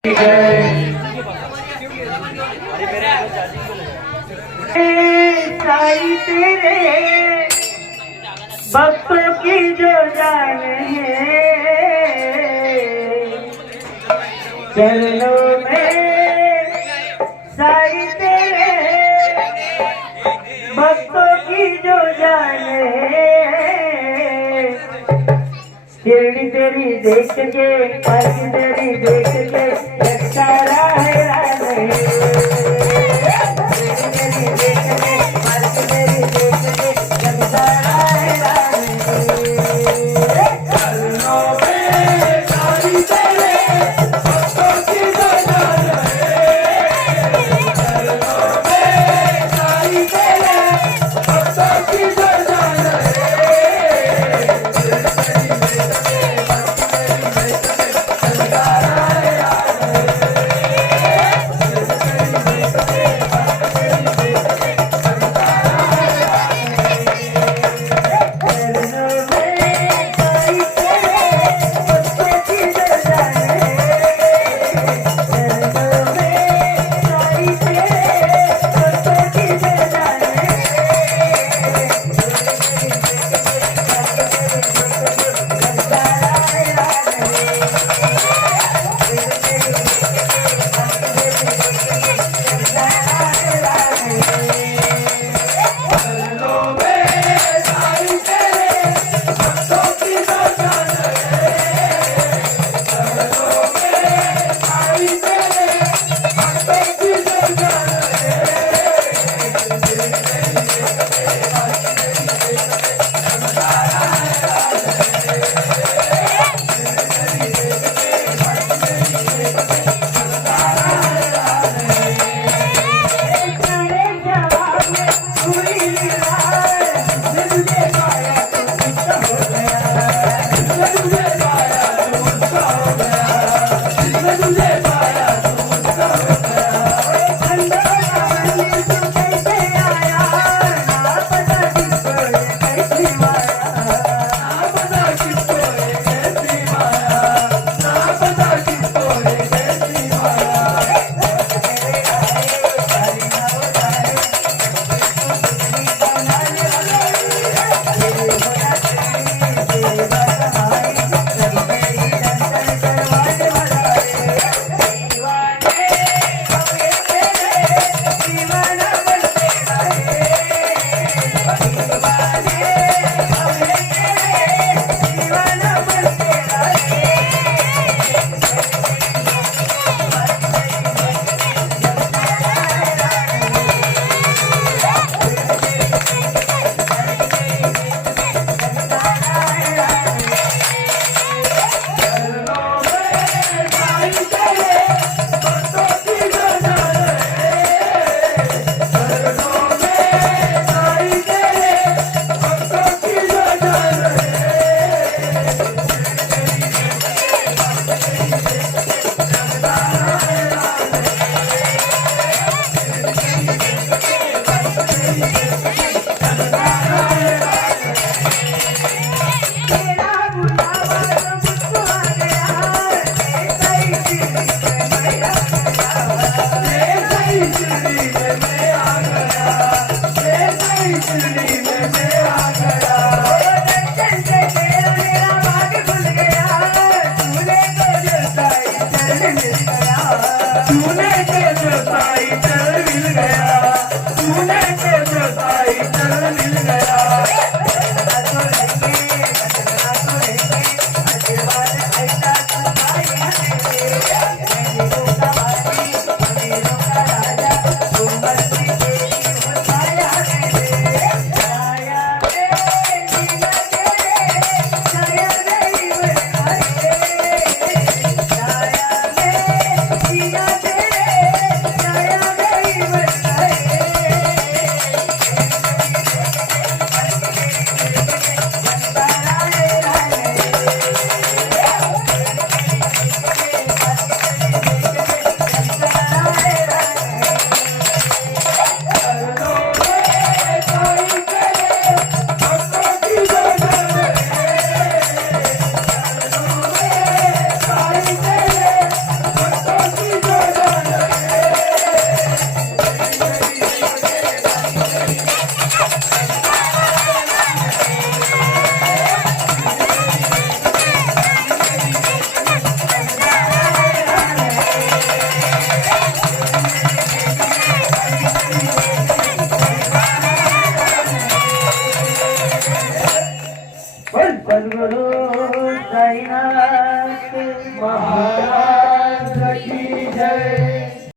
साई तेरे भक्तों की जो जान है, चरणों में साई तेरे भक्तों की जो जान है। शिरडी तेरी देख के, काशी तेरी देख के लगता हैरान है। शिरडी तेरी देख के, काशी तेरी देख के लगता हैरान है। चरणों में साई तेरे भक्तों की जो जान है, चरणों में साई तेरे भक्तों की जो जान है। सद्गुरु साईनाथ महाराज